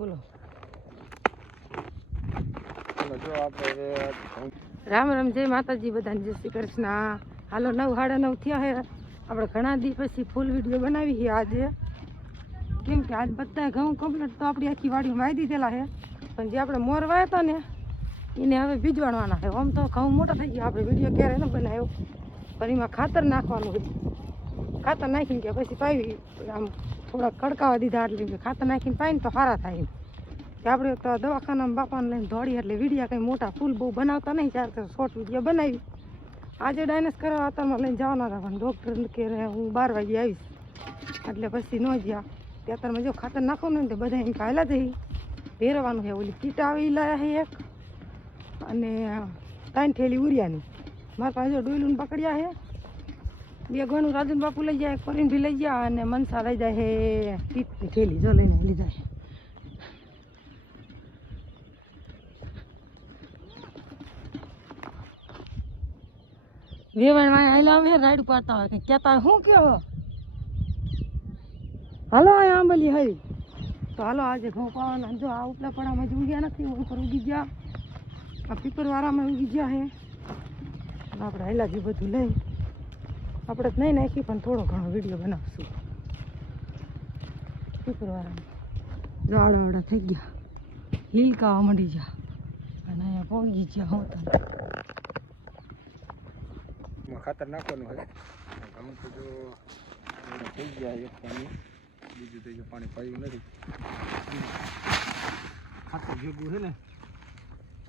બોલો. રામ રામ જય માતાજી બધાને જય શ્રી કૃષ્ણ. હાલો નવ સાડા નવ થયા હે. આપણે ઘણા દી પછી ફૂલ વીડિયો બનાવી છે આજે. કેમ કે આજ બધા ઘઉં કમ્પ્લીટ તો આપણી આખી વાડી વાવી દીધેલા છે પણ જે આપણે મોર વાયા હતા ને એને હવે બીજવાડવાના છે આમ તો ઘઉં મોટા થઈ ગયા. આપણે વીડિયો ક્યારે ન બનાવ્યો. પણ એમાં ખાતર નાખવાનું હોય. ખાતર નાખીને કે પછી પાવી આમ થોડા કડકાવા દીધા એટલે ખાતર નાખીને પાય તો સારા થાય. કે આપણે તો દવાખાનામાં બાપાને લઈને દોડી એટલે વિડીયા કંઈ મોટા ફૂલ બહુ બનાવતા નહીં, ચાર તો શોર્ટ વીડિયો બનાવી. આજે ડાયનેસ કરવા અત્યારમાં લઈને જવાના હતા, પણ ડૉક્ટર કે હું બાર વાગે આવીશ. એટલે પછી ન જ્યાં. તે અત્યારમાં જો ખાતર નાખવાનું ને તો બધા એમ કાયલા જઈ પહેરવાનું છે ઓલી કીટ આવી લાયા છે એક, અને ત્રણ થેલી ઉરિયાની. મારા પાસે ડોયલું પકડ્યા છે બે ઘણું રાજન બાપુ લઈ જાય ફરીને ભી લઈ ગયા અને મનસા લઈ જાય હે. ટીટની થેલી જો લઈને લીધા જાય વેવણમાં આયલા આવે રાઈડ પાડતા હોય કે કહેતા હોય શું કયો? હાલો આ આંબલી હરી. તો હાલો આજે ઘઉં પાવાના જો આ ઉપલા પડામાં જ ઉગ્યા નથી ઉપર ઉગી ગયા. આ પીપર વાળામાં ઉગી ગયા હે. આપણે જે બધું લઈ. આપણે નહીં નાખી, પણ થોડો ઘણો વીડિયો બનાવશું. શુક્રવાર વાળામાં જો આડા આડા થઈ ગયા. લીલકાવા મંડી ગયા અને અહીંયા પહોંચી ગયા હું તને. ખાતર નાખવાનું હોય. અમુક તો જો થઈ ગયા એક પાણી. બીજું તો પાણી પાયું નથી. ખાતર ભેગું છે ને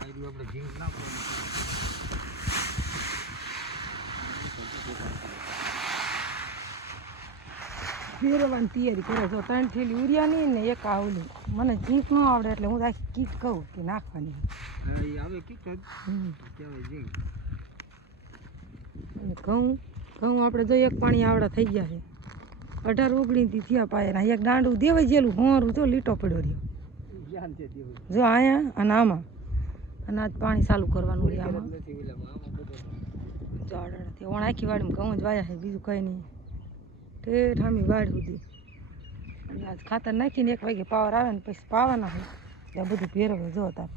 આપણે ઝીંક નાખવાનું. ફેરવાની તૈયારી કરે જો ત્રણ થેલી ઉરિયાની ને એક આવલી. મને જીંક ન આવડે એટલે હું આખી કીટ કહું કે નાખવાની. આવે ઘઉં ઘઉં આપણે જો એક પાણી આવડા થઈ ગયા છે. અઢાર ઓગણીથી થયા પાયા એક દાંડું દેવાય જેલું હોરું જો લીટો પડ્યો રહ્યો. જો આયા અને આમાં. અને આજ પાણી ચાલુ કરવાનું આમાં જો આખી વાડીમાં ઘઉં જ વાયા છે બીજું કંઈ નહીં. ઠેઠ આમી વાડ સુધી. અને આજ ખાતર નાખીને એક વાગે પાવર આવે ને પછી પાવાના હોય. એટલે બધું ભેરવે જો તાર.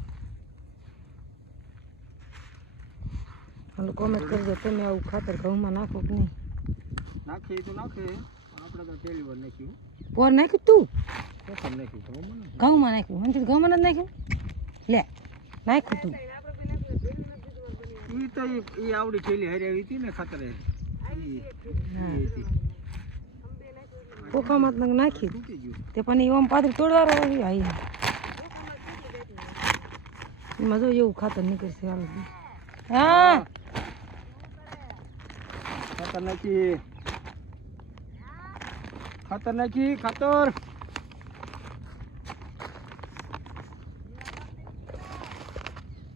હાલો કોમેન્ટ કરજો તમે આવું ખાતર ઘઉંમાં નાખો કે નહીં? નાખે તો નાખે પણ આપણે તો પહેલી વાર નાખ્યું. પોર નાખ્યું તું? ઘઉંમાં નાખ્યું? મને ઘઉંમાં નથી નાખ્યું? લે નાખ્યું તું. ઈ તો ઈ- ઈ આવડી થેલી હારી આવી હતી ને ખાતર. ઈ- ઈ હતી. પોખામાં તો નાખી. તે પણ એ ઓમ પાત્ર તોડવાનો આવી આઈ. એમાં જો એવું ખાતર નીકળશે હાલો. હા. ખાતર નાખી. ખાતર નાખી ખાતર.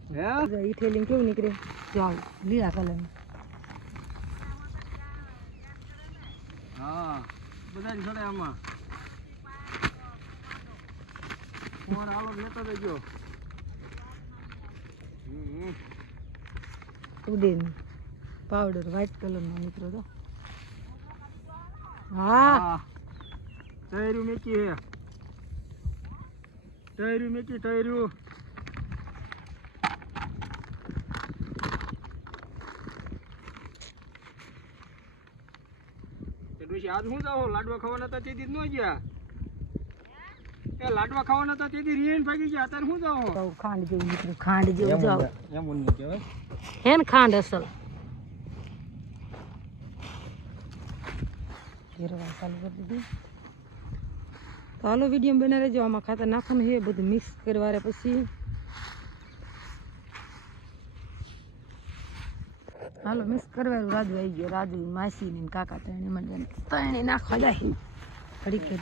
હે? ઈ થેલી કેવું નીકળે? જો લીલા કલરનું હા બધા જોડે આમાં. તમારે આલો લેતા જજો. ઉડેન પાવડર વ્હાઈટ કલરનો નીકળ્યો તો. હા. તૈરું મેકી હે. તૈરું મેકી તૈરું તે ડોશી આજ હું જાઓ લાડવા ખાવાના હતા તેથી નો ગયા. એ લાડવા ખાવાના હતા તેથી રીણ ભાગી ગયા. અત્યારે હું જાઓ ખાંડ જેવું નીકળ્યું ખાંડ જેવું જાવ એમ નહીં કહેવાય. હે ને ખાંડ અસલ. ચાલુ કરી દીધી. તો હાલો વીડિયો બના રહેજો. આમાં ખાતર નાખવાનું છે બધું મિક્સ કરવારે પછી. હાલો મિસ કરવાનું રાજુ આવી ગયો. રાજુ માસી ને કાકા ત્રણે. મને ત્રણે નાખવા જાય ઘડી ઘડી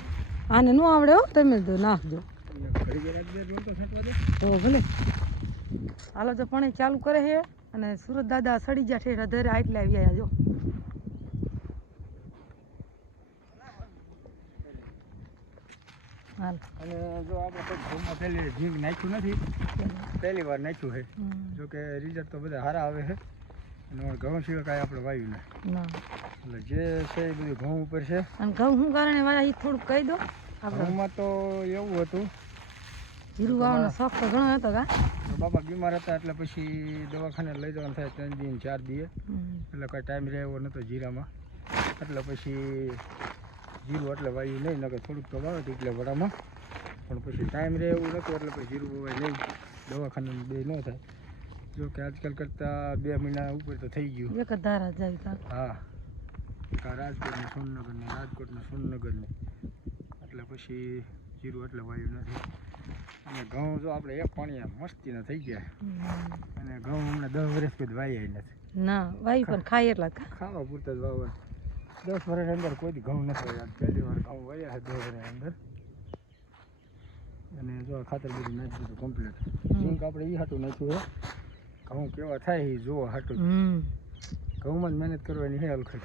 આને ન આવડે હો તમે તો નાખજો. તો ભલે. હાલો જો પાણી ચાલુ કરે છે અને સુરત દાદા સડી ગયા છે અધરે આટલે આવી આવ્યા જો. અને જો આપણે ઘઉંમાં પહેલી ઝીંક નાખ્યું નથી પહેલી વાર નાખ્યું છે. જોકે જો કે રિઝલ્ટ તો બધા સારા આવે છે. અને ઘઉં સિવાય કાંઈ આપણે વાવ્યું નહીં. ના. એટલે જે છે એ બધું ઘઉં ઉપર છે. અને ઘઉં શું કારણે વાળા એ થોડુંક કહી દો. ઘઉંમાં તો એવું હતું. જીરું વાવવાનો શોખ તો ઘણો હતો કા? બાપા બીમાર હતા એટલે પછી દવાખાને લઈ જવાનું થાય ત્રણ દિન ચાર દિવસ એટલે કાંઈ ટાઈમ રહેવો નહોતો જીરામાં. એટલે પછી જીરું એટલે વાયું નહીં નકર થોડુંક તો વાવે એટલે વડામાં. પણ પછી ટાઈમ રહે એવું નહોતું એટલે પછી જીરું વવાય નહીં. દવાખાને બે ન થાય. જો કે આજકાલ કરતાં બે મહિના ઉપર તો થઈ ગયું. એક ધારા જાય કા હા. રાજકોટને સોનનગરને રાજકોટને સોનનગરને. એટલે પછી જીરું એટલે વાયું નથી. અને ઘઉં જો આપણે એક પાણી મસ્તીના થઈ ગયા. અને ઘઉં હમણાં દસ વર્ષ કોઈ વાયા નથી. ના વાયુ પણ ખાય એટલા ખાવા પૂરતા જ વાવવા. દસ વર્ષની અંદર કોઈ ઘઉં નથી વાયા પહેલી વાર ઘઉં વાયા છે દસ વર્ષ અંદર. અને જો ખાતર બધું નાખી દીધું કમ્પ્લીટ ઝીંક આપણે એ હાટું નાખ્યું છે. ઘઉં કેવા થાય એ જોવા હાટું. હમ. ઘઉંમાં જ મહેનત કરવાની હે અલખત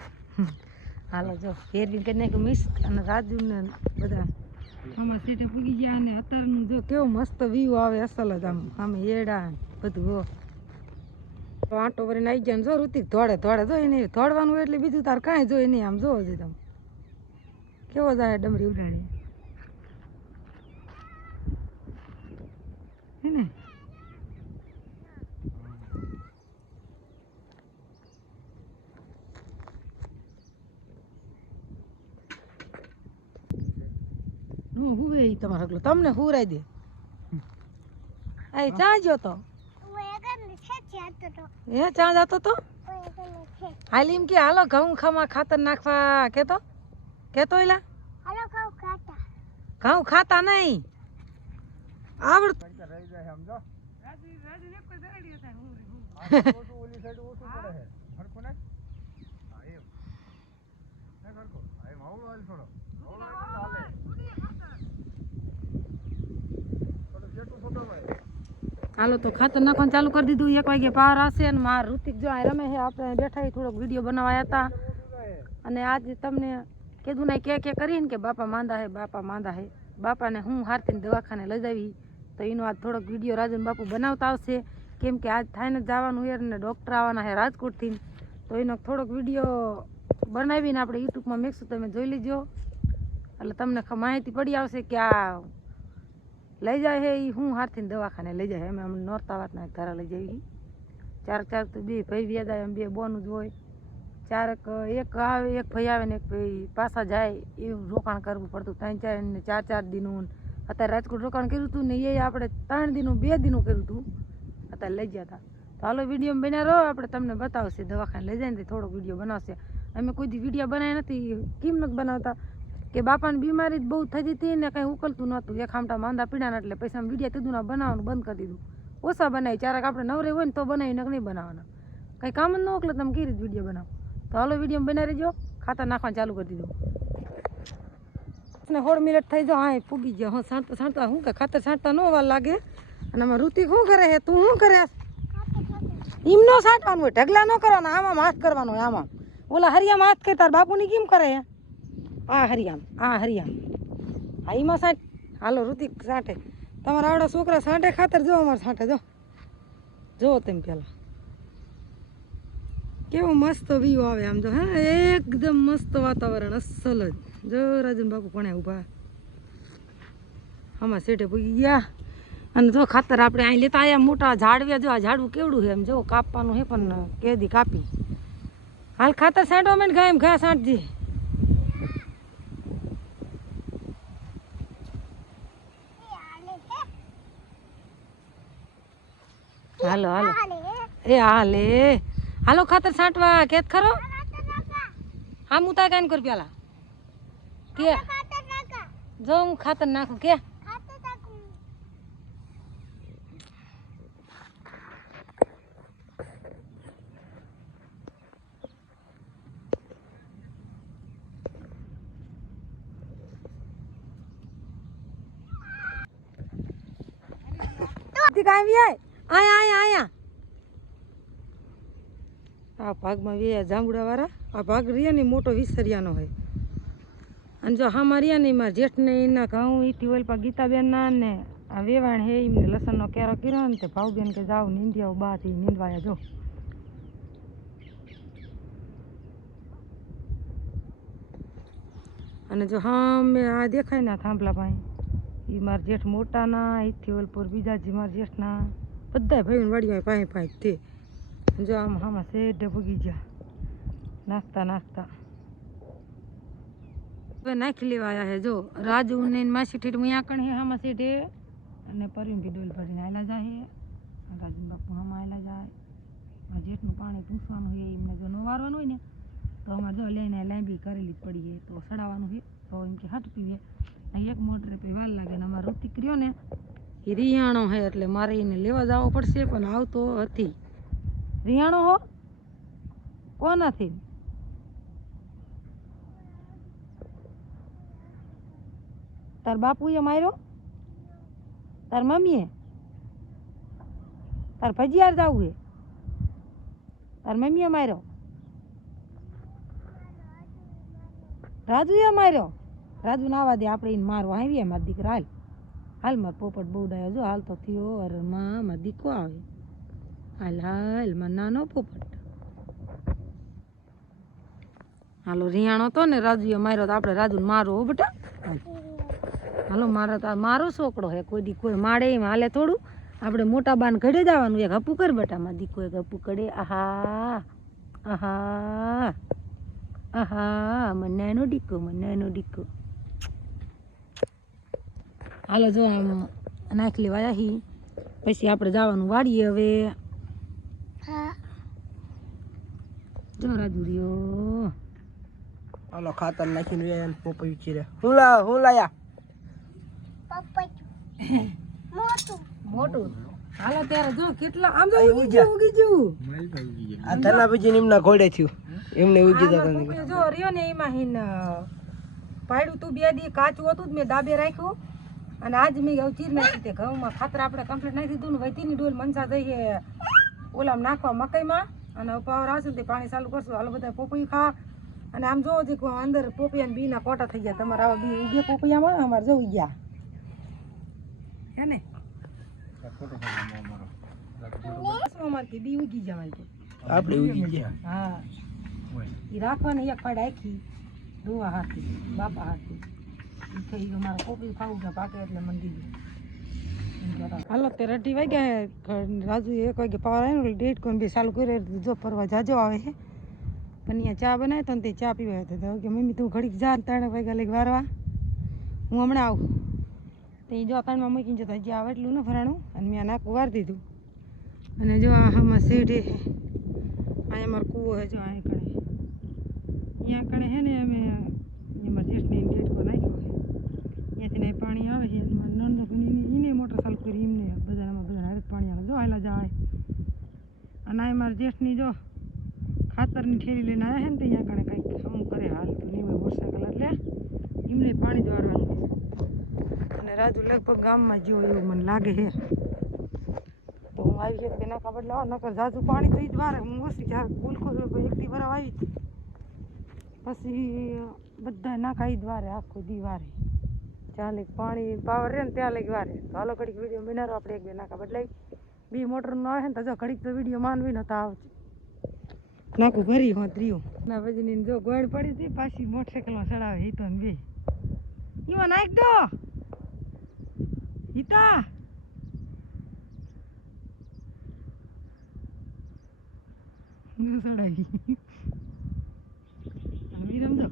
હાલો જો ફેરવીને કરી નાખ્યું મિસ અને રાજુ ને બધા. આમાં સીટે પૂગી ગયા અને અત્યારનું જો કેવો મસ્ત વ્યૂ આવે અસલ જ આમ. આમે એડા બધું હો. આંટો ભરીને આવી ગયા જો ઋતિક ધોડે ધોડે જો એને ધોડવાનું એટલે બીજું તાર કાંઈ જોઈએ નહીં. આમ જોવો જોઈએ તમે. કેવો જાય ડમરી ઉડાડી હે ને હું હુવે ઈ તમારો હગલો તમને હુરાઈ દે. એ ચા ગયો તો? હે ચા જતો તો? હાલ એમ કે હાલો ઘઉં ખામાં ખાતર નાખવા કેતો? કેતો એલા? ઘઉં ખાતા નહીં. આવડ રહી જાય સમજો ઓલી સાઈડ ઓછું પડે છે હા એમ થોડો હાલે. થોડું જેટલું થોડું હોય. હાલો તો ખાતર નાખવાનું ચાલુ કરી દીધું. એક વાગે પાર આવશે અને માર ઋતિક જો રમે છે, આપણે બેઠા થોડોક વીડિયો બનાવાયા હતા. અને આજે તમને કીધું ને કે કે કરીને કે બાપા માંદા હે, બાપા માંદા હે. બાપાને હું હારતીને દવાખાને લઈ જાવી. તો એનો આજ થોડોક વીડિયો રાજન બાપુ બનાવતા આવશે. કેમ કે આજ થાઈને જવાનું હોય અને ડૉક્ટર આવવાના છે રાજકોટથી. તો એનો થોડોક વીડિયો બનાવીને આપણે યુટ્યુબમાં મેકશું, તમે જોઈ લેજો. એટલે તમને માહિતી પડી આવશે કે આ લઈ જાય હે એ હું હારથી દવાખાને લઈ જાય અમે અમને નોરતા વાતના ધારા લઈ જઈએ ચાર ચાર તો બે ભાઈ વ્યા જાય એમ બે બોનું જ હોય. ચારક, એક આવે, એક ભાઈ આવે ને એક ભાઈ પાછા જાય. એવું રોકાણ કરવું પડતું. ત્રણ ચાર ને ચાર ચાર દિનનું અત્યારે રાજકોટ રોકાણ કર્યું હતું ને એ આપણે ત્રણ દીનું, બે દિનનું કર્યું હતું અત્યારે લઈ ગયા હતા તો હાલો વીડિયો બન્યા રહો. આપણે તમને બતાવશે. દવાખાને લઈ જાય ને થોડોક વીડિયો બનાવશે. અમે કોઈ દી વીડિયો બનાવ્યા નથી. કેમ નથી બનાવતા? કે બાપાની બીમારી જ બહુ થઈ હતી ને કંઈ ઉકલતું નહોતું. એક આમટા માંદા પીડાના એટલે પૈસા વીડિયો કીધું ના બનાવવાનું બંધ કરી દીધું. ઓછા બનાવી. ચારક આપણે નવરે હોય ને તો બનાવી નક નહીં બનાવવાના. કંઈ કામ જ ન ઉકલે તમે કઈ રીતે વીડિયો બનાવો. તો હાલો વીડિયો બનાવી રહેજો ખાતા નાખવાનું ચાલુ કરી દીધું. ને હોળ મિનિટ થઈ જાવ હા ફૂગી ગયો હા સાંટતા સાંટતા શું કે? ખાતર સાંટતા ન વાર લાગે. અને આમાં ઋતિક શું કરે છે? તું શું કરે? એમ ન સાંટવાનું હોય. ઢગલા ન કરવાના. આમાં હાથ કરવાનો હોય આમાં. ઓલા હરિયામાં હાથ કરતા બાપુની કેમ કરે છે? આ હરિયામ આ હરિયામ. હા એમાં સાંઠ. હાલો ઋતિક સાંટે તમારા આવડા છોકરા સાંટે ખાતર જો, અમારે સાંટે જો. જો તેમ પેલા. કેવો મસ્ત વ્યૂ આવે આમ જો, હા, એકદમ મસ્ત વાતાવરણ, અસલ જ. જો રાજન બાપુ કોણે ઊભા. આમાં શેઠે પૂગી ગયા. અને જો ખાતર આપણે અહીં લેતા આવ્યા મોટા ઝાડવ્યા જો આ ઝાડવું કેવડું છે એમ જો, કાપવાનું છે પણ કેદી કાપી. હાલ ખાતર સાંટવા માંડ ગાય એમ ઘા સાંટજી હાલો હાલો. એ હાલે. હાલો ખાતર છાંટવા કેત ખરો? હા હું તા કાન કર પેલા. કે? જો હું ખાતર નાખું કે? કાંઈ વી આય, આયા આયા. આ ભાગમાં વ્યા જાંબુડાવાળા. આ ભાગ રહ્યા ને મોટો વિસરિયાનો હોય. અને જો હા રહ્યા ને મારા જેઠને એના ઘઉં ઈથી ઓલ પા ગીતાબેનના ને આ વેવાણ હે, એમને લસણનો કેરો કર્યો ને તે ભાવબેન કે જાવ નીંદ્યાઓ બાથી નીંદવાયા, જો. અને જો હા મેં આ દેખાય ને થાંભલા પાસે એ મારા જેઠ મોટાના ઈથી ઓલપુર બીજાજી મારા જેઠના. બધા ભાઈ વાડીઓ પાંચ પાંચ તે જો આમ આમાં શેઢે ભૂગી ગયા. નાખતા નાખતા. હવે નાખી લેવા આવ્યા હે જો રાજુ ને માસી ઠેઠ મુયા કણ હે આમાં શેઢે. અને પરિણથી ડોલ ભરીને આયલા જાય હે રાજુ બાપુ આમાં આયલા જાય જેઠનું પાણી પૂછવાનું હોય એમને જો ન વારવાનું હોય ને, તો અમારે જો લઈને લાંબી કરેલી જ પડી છે. તો સડાવવાનું છે. તો એમ કે હટ પીવે. એક મોટરે પી વાર લાગે ને અમારો ઋતિક રહ્યો ને રિયાણો હે એટલે મારે એને લેવા જવો પડશે, પણ આવતો હતી રિયાણો હો? કોનાથી? તાર બાપુએ માર્યો? તાર મમ્મીએ? તાર ભજીયાર જવું હે? તાર મમ્મીએ માર્યો? રાજુએ માર્યો? રાજુ નાવા દે, આપણે એને મારવા આવીએ, મારી દીકરા, હાલ. હાલ માર પોપટ બહુ ડાયો જો હાલ તો થયો, અરે માં માર દીકો આવે. હાલ હાલ, માર નાનો પોપટ. હાલો, રિયાણો તો ને રાજુએ માર્યો તો આપણે રાજુને મારો હો બેટા. હાલો. મારો તો મારો છોકરો હે, કોઈ દી કોઈ માડે એમ હાલે થોડું. આપણે મોટા બાન ઘડે જવાનું એક હપુ કર બેટા માં દીકો એક હપુ કડે આહા આહા આહા મને નાનો ડીકો મને નાનો ડીકો હાલો જો આમ નાખી લેવા આહી. પછી આપણે જવાનું વાડીએ હવે. જો રાજુ રહ્યો હાલો ખાતર નાખીને વ્યાયામ પોપઈ ઉચી હું લા હું લાયા? મોટું. હાલો ત્યારે જો કેટલા આમ તો ઉગી ગયું ઉગી ગયું. આ ધના એમના ઘોડે થયું. એમને ઉગી જો રહ્યો ને એમાં હિન પાડ્યું તું બે દી કાચું હતું જ મેં દાબે રાખ્યું. અને આજ મેં હવે ચીર નાખી તે ઘઉંમાં ખાતર આપણે કમ્પ્લીટ નાખી દીધું ને વૈતીની ડોલ મનસા જઈએ ઓલામાં નાખવા મકાઈમાં. અને પાવર આવશે તે પાણી ચાલુ કરશું. હાલો બધા પોપૈયું ખા અને આમ જોવો છે અંદર પોપૈયા બીના કોટા થઈ ગયા. તમારા આવા બી ઉગે પોપૈયામાં અમારે જવું ગયા. હે ને? બી ઉગી જવાય આપણે ઉગી ગયા. હા. એ રાખવાની એક પાડ આખી. દોવા હાથી બાપા હાથી. ગયું મારે કોપી ખાવું પાકે એટલે મને દીધું હાલો, તે રઢી વાગ્યા રાજુ એક વાગે પાવર આવ્યો ડેટ કોણ બી ચાલુ કરી જો ફરવા જાજો આવે છે. પણ અહીંયા ચા બનાવે તો તે ચા પીવા તો કે મમ્મી, તું ઘડીક જા ત્રણ વાગ્યા લઈ વારવા. હું હમણાં આવું. તો જો ત્રણમાં મૂકીને જતો. હજી આવે એટલું ને ફરાણું. અને મેં નાકું વાર દીધું. અને જો આમાં છે અહીંયા અમારો કૂવો છે જો અહીંયા કણે. અહીંયા કણે છે ને અમે અમારા જેઠની ડેટકો નાખ્યો છે ને પાણી આવે છે. નણંદ એને મોટર ચાલુ કરી, એમને બધામાં બધા હારે પાણી આવે. જો હાલા જાય. અને આ મારા જેઠની જો ખાતરની ઠેરી લઈને આવ્યા છે ને તો અહીંયા કણે કંઈક અમુક કરે હાલ તો નહીં હોય મોટરસાઇકલ એટલે એમને પાણી દ્વારવાનું અને રાજુ લગભગ ગામમાં જેવો એવું મને લાગે છે. તો હું આવી છે તેના કાપડ લાવવા નકર જાજુ પાણી તો ઈ જ વારે. હું ઓછી જ્યારે ગુલકો એકથી ભરાવ આવી. હતી પછી બધા નાખા ઈ જ આખું દી વારે. જ્યાં લઈ પાણી પાવર રહે ને ત્યાં લઈ વારે. તો હાલો ઘડીક વીડિયો બનાવો આપણે એક બે નાકા બદલાઈ. બી મોટરનું આવે ને તો જો ઘડીક તો વીડિયો માનવી નતા આવતી નાખું ભરી હોત રહ્યું. ના પછી જો ગોળ પડી હતી, પાછી મોટરસાઇકલમાં ચડાવે. હિતો ને બે. એમાં નાખ દો. હિતા ન સડાવી અને વિરમ જો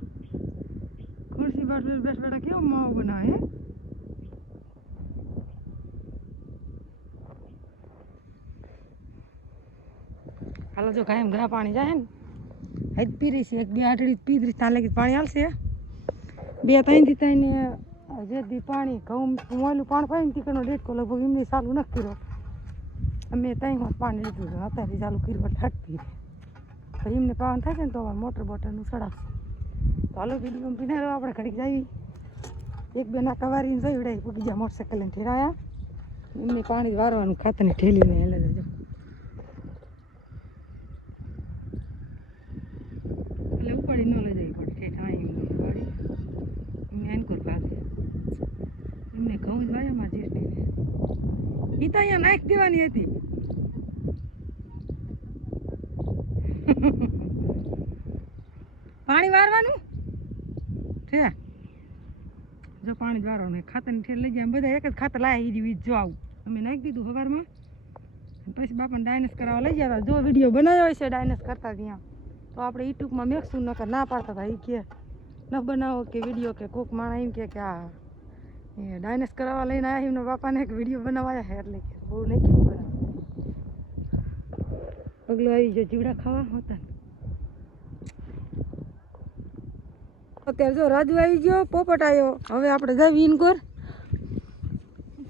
પર બેસ બેસ બેઠા કેવો માવો બનાવે હાલો જો કાયમ ઘા પાણી જાય ને. હજ પીરી છે એક બે આઠડી પીધરી ત્યાં લગી પાણી હાલશે બે ત્રણથી ત્રણ દી પાણી ઘઉં મોલું પાણી પાય ને તીકડનો ડેટકો લગભગ એમને ચાલુ નથી કર્યો. અમે ત્યાં પાણી લીધું અત્યારે ચાલુ કર્યું એટલે હટ પીરે. તો એમને પાવન થાય છે ને તો મોટર બોટરનું ચડાવશે. હાલો બીજું પીનારો આપણે ઘડીક જઈએ એક બે નાકા વારીને જઈ ઉડાઈ પૂગી ગયા મોટરસાઇકલ ને ઠેરાયા. એમને પાણી વારવાનું, ખાતરની ઠેલીને હેલે જજો ઉપાડી ન લઈ જવી પડે ઠેઠ અહીં ઉપાડી એમને એનકોર પાસે એમને ઘઉં જ વાયા માં જેઠને એ તો અહીંયા નાખી દેવાની હતી. પાણી દ્વારો ને ખાતરની ઠેર લઈ જાય. બધા એક જ ખાતર લાયા ઈ વીજ જો આવું. અમે નાખી દીધું સવારમાં પછી બાપાને ડાયનસ કરાવવા લઈ હતા. જો વીડિયો બનાવ્યો હશે ડાયનેસ કરતા ત્યાં. તો આપણે યુટ્યુબમાં મેકશું, નકર ના પાડતા હતા. એ કે, ન બનાવો કે વીડિયો કે કોક માણા એમ કે આ, એ ડાયનસ કરાવવા લઈને આવ્યા એમના બાપાને એક વીડિયો બનાવાયા હેર એટલે બહુ નહીં કીધું પગલો આવી જો જીવડા ખાવા. હોતા ને અત્યારે જો રાજુ આવી ગયો પોપટ આવ્યો હવે આપણે જઈએ ઇનકોર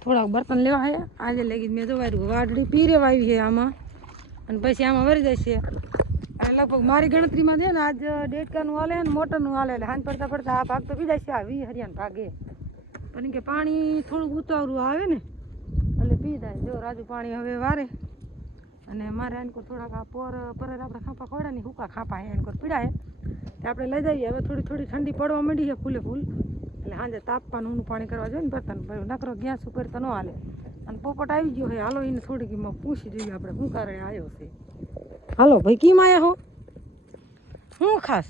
થોડાક બર્તન લેવા આવ્યા આજે લગી મેં જોવાયું વાડડી પીરે વાવી છે આમાં. અને પછી આમાં વરી જશે. અને લગભગ મારી ગણતરીમાં છે ને, આજ ડેટકાનું હાલે ને, મોટરનું હાલે. એટલે હાન પડતા પડતા આ ભાગ તો પી જાય છે. આ વી હરિયાણ ભાગે. પણ કે પાણી થોડુંક ઉતાવળું આવે ને, એટલે પી જાય જો રાજુ પાણી હવે વારે. અને મારે એનકો થોડાક આ પોર પર આપણે ખાંપા ખોડા ને હુકા ખાંપા એનકો પીડાય તે આપણે લઈ જઈએ. હવે થોડી થોડી ઠંડી પડવા માંડી છે ફૂલે ફૂલ. એટલે સાંજે તાપવાનું ઊનું પાણી કરવા જોઈએ ને બર્તન ભાઈ નકરો ગેસ ઉપર તો ન હાલે. અને પોપટ આવી ગયો હોય હાલો એને થોડીક એમાં પૂછી જોઈએ આપણે શું કારણે આવ્યો છે. હાલો ભાઈ કેમ આવ્યા હો? શું ખાસ?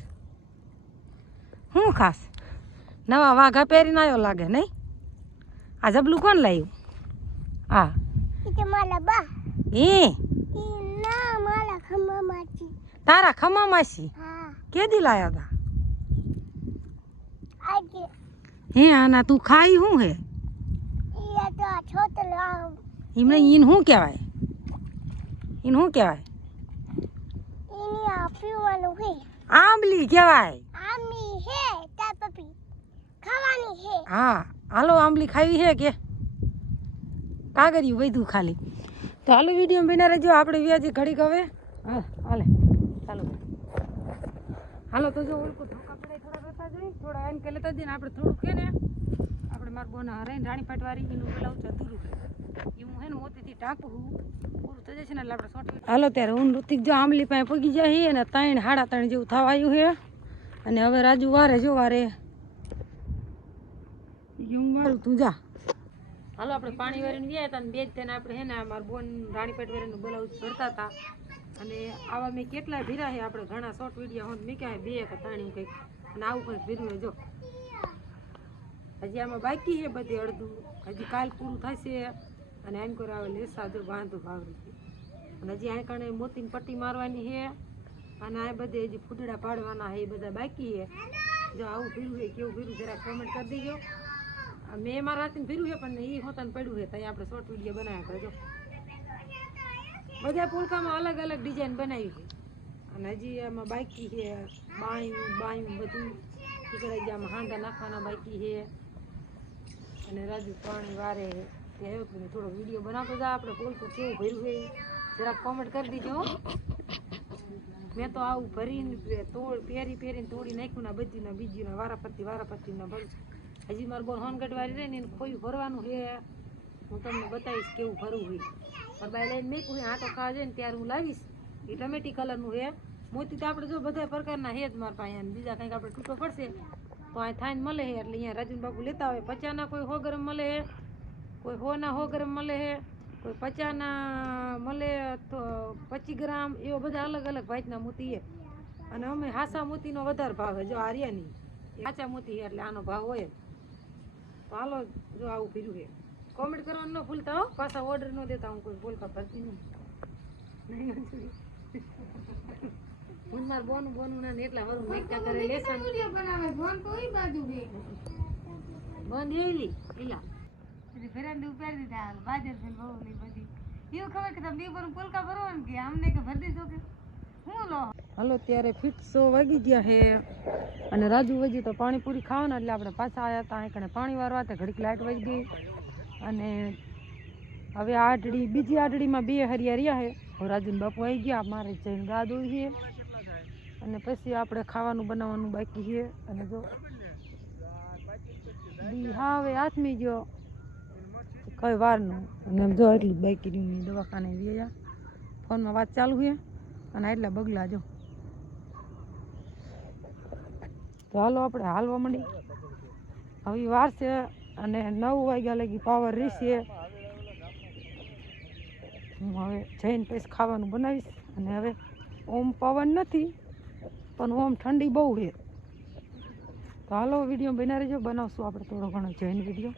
શું ખાસ? નવા વાઘા પહેરીને આવ્યો લાગે નહીં? આ જબલું કોણ લાવ્યું હા. બા. એ તારા ખમા માસી હા કેદી લાયા આજે હે આના તું ખાઈ શું હે? તો એમને ઈન શું કહેવાય? ઈન શું કહેવાય? આંબલી કહેવાય. હે તાર પપી ખાવાની હે. હા હાલો આંબલી ખાવી હે કે? કાગરિયું વધ્યું ખાલી. તો હાલો વીડિયો બિના રહેજો. આપણે વ્યાજે ઘડીક હવે. હા. હાલો તો જો ઓળખું ધોકા પડે થોડા રહેતા જઈ થોડા એમ કે લેતા જઈને આપણે થોડુંક કે ને આપણે મારા બોના હરાઈને રાણી પાટવારી એનું પેલા ચતુરું એ હું હે ને મોતીથી ટાંકું પૂરું થઈ જશે ને એટલે આપણે સોટી હાલો ત્યારે હું ઋતિક જો આંબલી પાસે પગી જાય અને ત્રણ હાડા ત્રણ જેવું થવા આવ્યું છે અને હવે રાજુ વારે જો વારે. મારું તું જા. હાલો આપણે પાણી વારીને ગયા હતા ને બે જ તેને આપણે હે ને મારા બોન રાણીપેટ વારીનું બોલાવું ભરતા હતા. અને આવા મેં કેટલાય ભીરા છે, આપણે ઘણા શોર્ટ વીડિયો મૂક્યા છે બે કે ત્રણ કંઈક. અને આવું કંઈક ભીરું જો. હજી આમાં બાકી છે બધી અડધું. હજી કાલ પૂરું થશે. અને એમ કરે આવે લેસા જો બાંધું ભાવરી અને હજી આ કણે મોતીની પટ્ટી મારવાની છે. અને આ બધે હજી ફૂટડા પાડવાના છે, એ બધા બાકી છે. જો આવું ભીરું છે, કેવું ભીરું જરા કોમેન્ટ કરી દેજો. મેં મારા હાથે ભીરું છે, પણ એ હોતાને પડ્યું છે ત્યાં આપણે શોર્ટ વીડિયો બનાવ્યા કરજો બધા પુલકામાં અલગ અલગ ડિઝાઇન બનાવી છે. અને હજી એમાં બાકી છે બાયું બાયું બધું. ગયા આમાં હાંડા નાખવાના બાકી છે. અને રાજુ પાણી વારે છે. થોડો વીડિયો બનાવતો જા આપણે પોલકું કેવું ભર્યું છે જરાક કોમેન્ટ કરી દીજો. મેં તો આવું ભરીને તોડ, પહેરી પહેરીને તોડી નાખ્યું ના બધીના બીજીના વારાપત્તી વારાપત્તીના ભરું. છું હજી મારું બોન હોન વાળી રહે ને ખોયું ભરવાનું છે. હું તમને બતાવીશ કેવું ભરવું હોય પણ બાય લઈને મેકું છે આટો ખાવા જાય ને ત્યારે હું લાવીશ. એ ટમેટી કલરનું હે. મોતી તો આપણે જો બધા પ્રકારના હે જ મારા પાસે બીજા કંઈક આપણે તૂટો પડશે. તો અહીં થાઈને મળે હે, એટલે અહીંયા રાજુન બાપુ લેતા હોય પચાના કોઈ હો ગરમ મળે હે, કોઈ હોના હો ગ્રામ મળે છે કોઈ પચાના મળે, તો પચીસ ગ્રામ, એવો બધા અલગ અલગ ભાઈના મોતી છે અને અમે હાસા મોતીનો વધારે ભાવ છે જો આર્યાની કાચા મોતી એટલે આનો ભાવ હોય તો હાલો, જો આવું ફીર્યું છે કોમેન્ટ કરવાનું ન ભૂલતા હો. પાછા ઓર્ડર ન દેતા હું કોઈ બોલતા ભરતી નહીં. હું માર બોનું બોનું ને એટલા વરું મેકતા કરે લેસન. બંધ એલી એલા ફેરાંદે ઉપર દીધા હાલ. બાજર છે બહુ ની બધી. એવું ખબર કે તમે બે પર પોલકા ભરો ને કે આમને કે ભરી દીધો કે? હું લો. હાલો ત્યારે ફિટસો વાગી ગયા હે. અને રાજુ વજી તો પાણીપુરી ખાવાના એટલે આપણે પાછા આવ્યા હતા. કણે પાણી વારવા તે ઘડીક લાઇટ વહી ગઈ. અને હવે આડડી, બીજી આડડીમાં બે હરિયા રહ્યા છે. હવે બાપુ આવી ગયા, મારે જઈને ગા દોઈએ અને પછી આપણે ખાવાનું બનાવવાનું બાકી છે. અને જો હા હવે આથમી ગયો કઈ વારનું અને જો એટલી બાકી રહ્યું દવાખાને ગયા ફોનમાં વાત ચાલુ છે. અને એટલા બગલા જો. તો હાલો આપણે હાલવા મળી હવે વાર છે. અને નવ વાગ્યા લગી પાવર રીસીએ હું હવે જઈને પછી ખાવાનું બનાવીશ. અને હવે ઓમ પવન નથી, પણ ઓમ ઠંડી બહુ છે. તો હાલો વીડિયો બનાવી રહેજો. બનાવશું આપણે થોડો ઘણો જૈન વીડિયો.